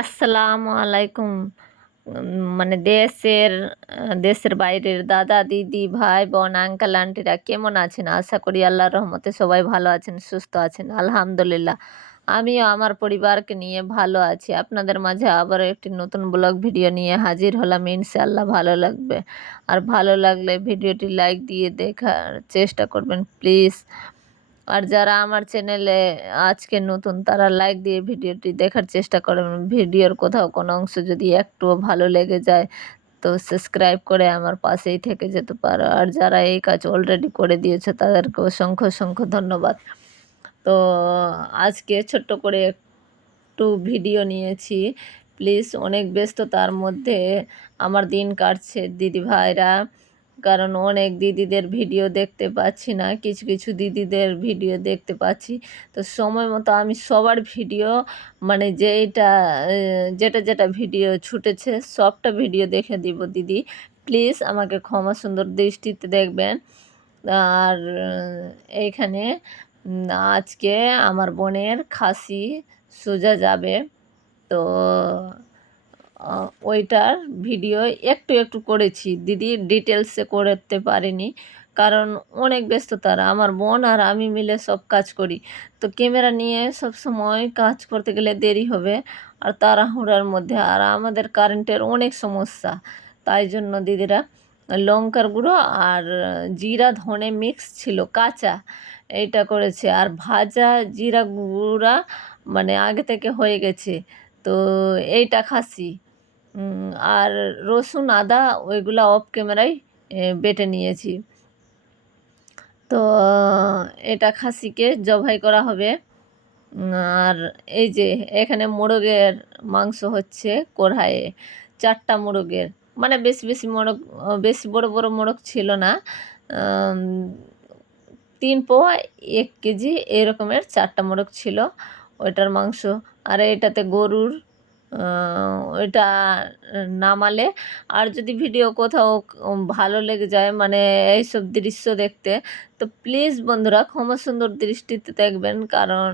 আসসালামু আলাইকুম। মানে দেশের বাইরের দাদা দিদি ভাই বোন আঙ্কেল আন্টিরা কেমন আছেন? আশা করি আল্লাহর রহমতে সবাই ভালো আছেন, সুস্থ আছেন। আলহামদুলিল্লাহ, আমিও আমার পরিবারকে নিয়ে ভালো আছি। আপনাদের মাঝে আবার একটি নতুন ব্লগ ভিডিও নিয়ে হাজির হলাম। ইনশাআল্লাহ ভালো লাগবে। আর ভালো লাগলে ভিডিওটি লাইক দিয়ে দেখার চেষ্টা করবেন প্লিজ। আর যারা আমার চ্যানেলে আজকে নতুন তারা লাইক দিয়ে ভিডিওটি দেখার চেষ্টা করবেন। ভিডিওর কোথাও কোনো অংশ যদি একটুও ভালো লেগে যায় তো সাবস্ক্রাইব করে আমার পাশেই থেকে যেতে পারো। আর যারা এই কাজ অলরেডি করে দিয়েছে তাদেরকে অসংখ্য অসংখ্য ধন্যবাদ। তো আজকে ছোট্ট করে একটু ভিডিও নিয়েছি। প্লিজ, অনেক ব্যস্ততার মধ্যে আমার দিন কাটছে দিদি ভাইরা, কারণ অনেক দিদিদের ভিডিও দেখতে পাচ্ছি না, কিছু কিছু দিদিদের ভিডিও দেখতে পাচ্ছি। তো সময় মতো আমি সবার ভিডিও মানে যেটা যেটা ভিডিও ছুটেছে সবটা ভিডিও দেখে দিব দিদি। প্লিজ আমাকে ক্ষমা সুন্দর দৃষ্টিতে দেখবেন। আর এইখানে আজকে আমার বোনের খাসি সোজা যাবে, তো ওইটার ভিডিও একটু একটু করেছি দিদি, ডিটেলসে করতে পারিনি কারণ অনেক ব্যস্ততার। আমার বোন আর আমি মিলে সব কাজ করি, তো ক্যামেরা নিয়ে সব সময় কাজ করতে গেলে দেরি হবে আর তাড়াহুড়ার মধ্যে, আর আমাদের কারেন্টের অনেক সমস্যা। তাই জন্য দিদিরা লঙ্কার গুঁড়ো আর জিরা ধনে মিক্স ছিল কাঁচা, এইটা করেছে। আর ভাজা জিরা গুঁড়া মানে আগে থেকে হয়ে গেছে, তো এইটা খাসি। আর রসুন আদা ওইগুলা অফ ক্যামেরায় বেটে নিয়েছি। তো এটা খাসিকে জবাই করা হবে। আর এই যে এখানে মোরগের মাংস হচ্ছে কড়াইয়ে, 4টা মোরগের, মানে বেশি বেশি মোরগ, বেশি বড় বড় মোরগ ছিল না। 3 পোয়া 1 কেজি এরকমের 4টা মোরগ ছিল ওইটার মাংস। আর এটাতে গরুর ওইটা নামালে, আর যদি ভিডিও কোথাও ভালো লেগে যায় মানে এইসব দৃশ্য দেখতে, তো প্লিজ বন্ধুরা ক্ষমা সুন্দর দৃষ্টিতে দেখবেন। কারণ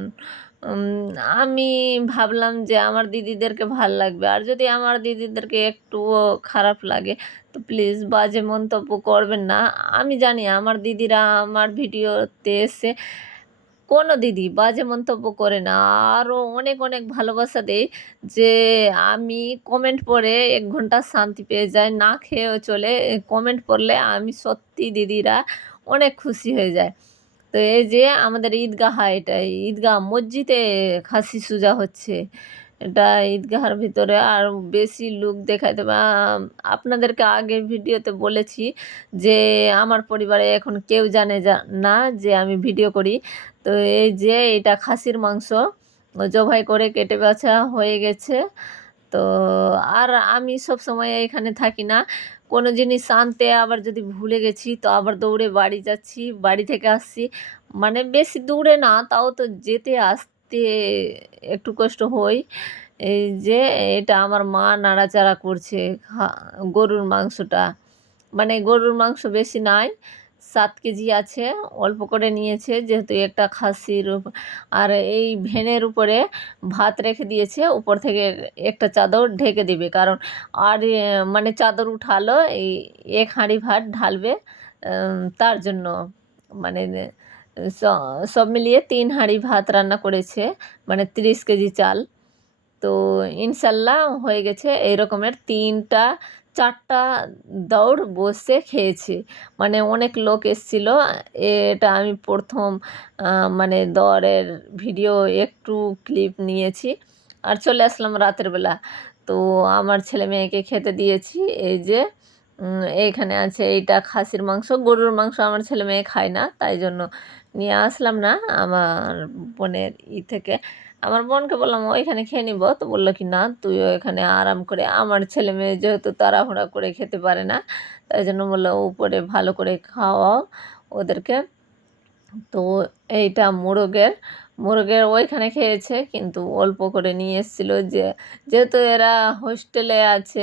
আমি ভাবলাম যে আমার দিদিদেরকে ভাল লাগবে, আর যদি আমার দিদিদেরকে একটুও খারাপ লাগে তো প্লিজ বাজে মন্তব্য করবেন না। আমি জানি আমার দিদিরা আমার ভিডিওতে এসে কোনো দিদি বাজে মন্তব্য করে না, আরও অনেক অনেক ভালোবাসা দেয়, যে আমি কমেন্ট পড়ে 1 ঘন্টা শান্তি পেয়ে যাই, না খেয়েও চলে। কমেন্ট পড়লে আমি সত্যি দিদিরা অনেক খুশি হয়ে যায়। তো এই যে আমাদের ঈদগাহ, এটা ঈদগাহ মসজিদে খাসি সুজা হচ্ছে, এটা ঈদগাহের ভিতরে। আর বেশি লুক দেখাইতে আপনাদেরকে আগের ভিডিওতে বলেছি যে আমার পরিবারে এখন কেউ জানে না যে আমি ভিডিও করি। তো এই যে এটা খাসির মাংস জবাই করে কেটে বাছা হয়ে গেছে। তো আর আমি সব সময় এখানে থাকি না, কোনো জিনিস আনতে আবার যদি ভুলে গেছি তো আবার দৌড়ে বাড়ি যাচ্ছি, বাড়ি থেকে আসছি। মানে বেশি দূরে না, তাও তো যেতে আসতে একটু কষ্ট হয়। এই যে এটা আমার মা নাড়াচাড়া করছে গরুর মাংসটা, মানে গরুর মাংস বেশি নাই, 7 কেজি আছে, অল্প করে নিয়েছে যেহেতু একটা খাসির আর এই ভ্যানের উপরে ভাত রেখে দিয়েছে, উপর থেকে একটা চাদর ঢেকে দিবে। কারণ আর মানে চাদর উঠালো এই 1 হাঁড়ি ভাত ঢালবে, তার জন্য মানে সব মিলিয়ে 3 হাঁড়ি ভাত রান্না করেছে, মানে 30 কেজি চাল। তো ইনশাল্লাহ হয়ে গেছে। এই রকমের 3টা 4টা দৌড় বসে খেয়েছে, মানে অনেক লোক এসছিল। এটা আমি প্রথম মানে দৌড়ের ভিডিও একটু ক্লিপ নিয়েছি আর চলে আসলাম রাতের বেলা। তো আমার ছেলে মেয়েকে খেতে দিয়েছি। এই যে এইখানে আছে এইটা খাসির মাংস, গরুর মাংস আমার ছেলে মেয়ে খায় না, তাই জন্য নিয়ে আসলাম না আমার বোনের থেকে। আমার বোনকে বললাম ওইখানে খেয়ে নিব, তো বললো কি না তুইও এখানে আরাম করে, আমার ছেলে মেয়ে যেহেতু তাড়াহুড়া করে খেতে পারে না তাই জন্য বললো উপরে ভালো করে খাওয়াও ওদেরকে। তো এইটা মোরগের ওইখানে খেয়েছে, কিন্তু অল্প করে নিয়ে এসেছিলো, যেহেতু এরা হোস্টেলে আছে।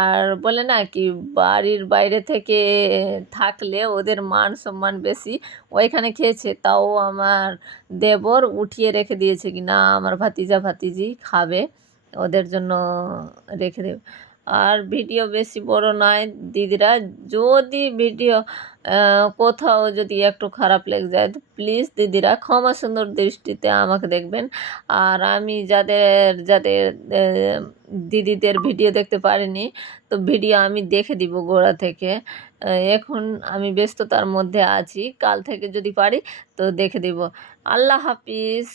আর বলে না কি বাড়ির বাইরে থেকে থাকলে ওদের মান সম্মান বেশি, ওইখানে খেয়েছে। তাও আমার দেবর উঠিয়ে রেখে দিয়েছে কি না আমার ভাতিজা ভাতিজি খাবে, ওদের জন্য রেখে দেব। আর ভিডিও বেশি বড় নয় দিদিরা, যদি ভিডিও কোথাও যদি একটু খারাপ লেগে যায় তো প্লিজ দিদিরা ক্ষমা সুন্দর দৃষ্টিতে আমাকে দেখবেন। আর আমি যাদের যাদের দিদিদের ভিডিও দেখতে পারিনি, তো ভিডিও আমি দেখে দিব গোড়া থেকে। এখন আমি ব্যস্ততার মধ্যে আছি, কাল থেকে যদি পারি তো দেখে দেব। আল্লাহ হাফিজ।